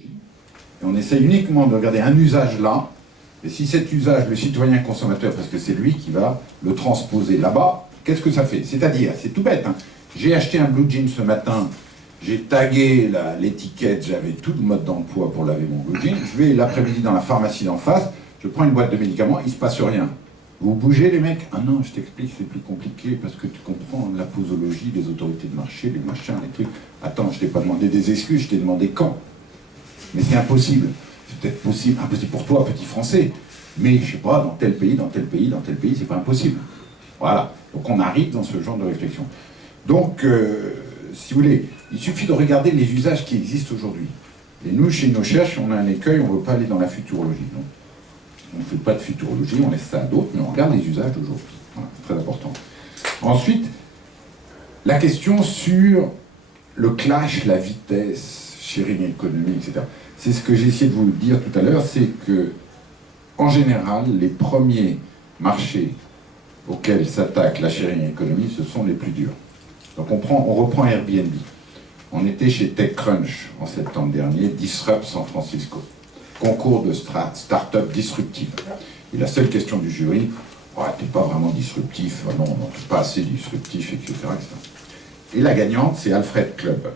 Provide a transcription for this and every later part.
Et on essaie uniquement de regarder un usage là, et si cet usage, le citoyen consommateur, parce que c'est lui qui va le transposer là-bas, qu'est-ce que ça fait? C'est-à-dire, c'est tout bête, hein. J'ai acheté un blue jean ce matin, j'ai tagué l'étiquette, j'avais tout le mode d'emploi pour laver mon blue jean, je vais l'après-midi dans la pharmacie d'en face, je prends une boîte de médicaments, il ne se passe rien. Vous bougez les mecs? Ah non, je t'explique, c'est plus compliqué, parce que tu comprends la posologie, les autorités de marché, les machins, les trucs. Attends, je t'ai pas demandé des excuses, je t'ai demandé quand. Mais c'est impossible. C'est peut-être possible, impossible pour toi, petit français. Mais je sais pas, dans tel pays, dans tel pays, dans tel pays, c'est pas impossible. Voilà. Donc on arrive dans ce genre de réflexion. Donc, si vous voulez, il suffit de regarder les usages qui existent aujourd'hui. Et nous, chez nos cherches, on a un écueil, on ne veut pas aller dans la futurologie. Donc, on ne fait pas de futurologie, on laisse ça à d'autres, mais on regarde les usages d'aujourd'hui. Voilà, c'est très important. Ensuite, la question sur le clash, la vitesse, sharing economy, etc. C'est ce que j'ai essayé de vous dire tout à l'heure, c'est que, en général, les premiers marchés auxquels s'attaque la sharing economy, ce sont les plus durs. Donc on reprend Airbnb. On était chez TechCrunch en septembre dernier, Disrupt San Francisco. Concours de start-up disruptive. Et la seule question du jury, oh, t'es pas vraiment disruptif, non, t'es pas assez disruptif, etc., etc. Et la gagnante, c'est Alfred Club.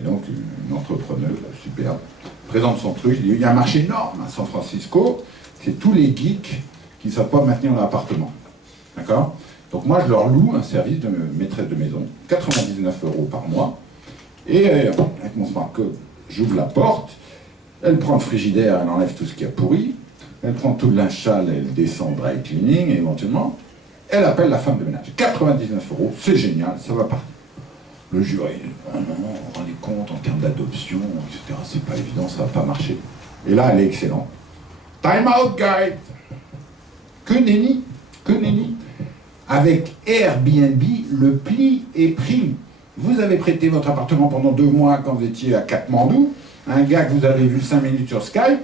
Et donc, une entrepreneuse superbe, présente son truc, il y a un marché énorme à San Francisco, c'est tous les geeks qui ne savent pas maintenir leur appartement. D'accord? Donc moi, je leur loue un service de maîtresse de maison, 99 € par mois, et avec mon smartphone, j'ouvre la porte, elle prend le frigidaire, elle enlève tout ce qui a pourri, elle prend tout le linge sale, elle descend dry cleaning, et éventuellement, elle appelle la femme de ménage. 99 €, c'est génial, ça va partir. Le jury, ah non, vous vous rendez compte, en termes d'adoption, etc., c'est pas évident, ça va pas marcher. Et là, elle est excellente. Time out, guys! Que nenni, que nenni. Avec Airbnb, le pli est pris. Vous avez prêté votre appartement pendant 2 mois quand vous étiez à Katmandou, un gars que vous avez vu 5 minutes sur Skype,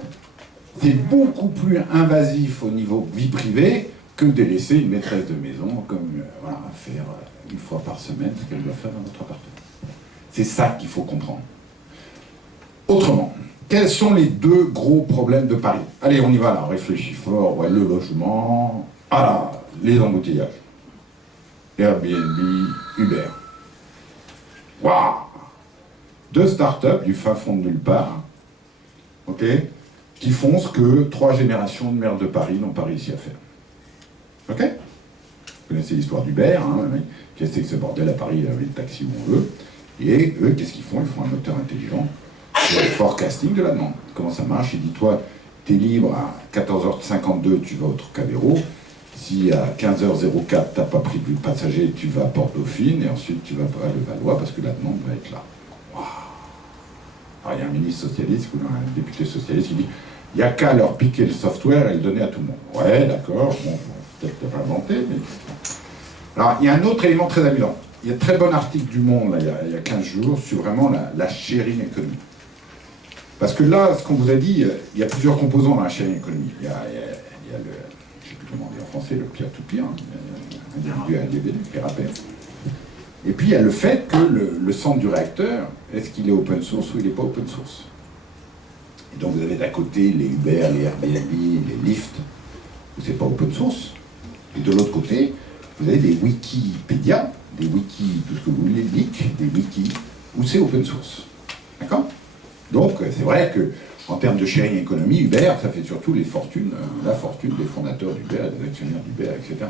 c'est beaucoup plus invasif au niveau vie privée que de laisser une maîtresse de maison comme voilà, faire une fois par semaine ce qu'elle doit faire dans votre appartement. C'est ça qu'il faut comprendre. Autrement, quels sont les 2 gros problèmes de Paris? Allez, on y va là, on réfléchit fort, ouais, le logement, les embouteillages. Airbnb, Uber. Waouh! 2 startups du fin fond de nulle part, ok, qui font ce que 3 générations de maires de Paris n'ont pas réussi à faire. Ok? Vous connaissez l'histoire d'Uber, hein, qu'est-ce que c'est que ce bordel à Paris, avec le taxi où on veut. Et eux, qu'est-ce qu'ils font? Ils font un moteur intelligent sur le forecasting de la demande. Comment ça marche? Il dit, toi, t'es libre à 14h52, tu vas au Trocadéro. Si à 15h04, t'as pas pris plus de passagers, tu vas à Port-Dauphine, et ensuite tu vas à Levallois, parce que la demande va être là. Wow. Alors il y a un ministre socialiste, ou un député socialiste qui dit, il n'y a qu'à leur piquer le software et le donner à tout le monde. Ouais, d'accord, bon, peut-être pas inventé, mais... Alors, il y a un autre élément très amusant. Il y a un très bon article du Monde, là, il y a 15 jours, sur vraiment la sharing economy. Parce que là, ce qu'on vous a dit, il y a plusieurs composants dans la sharing economy. Il y a le... je ne sais plus comment dire en français, le peer-to-peer, individu à individu, PRAPR. Et puis il y a le fait que le centre du réacteur, est-ce qu'il est open source ou il n'est pas open source? Et donc vous avez d'un côté les Uber, les Airbnb, les Lyft, où c'est pas open source. Et de l'autre côté, vous avez des Wikipédia, des wikis, tout ce que vous voulez, leaks, des wikis, où c'est open source. D'accord? Donc c'est vrai que en termes de sharing economy, Uber, ça fait surtout la fortune des fondateurs d'Uber, des actionnaires d'Uber, etc.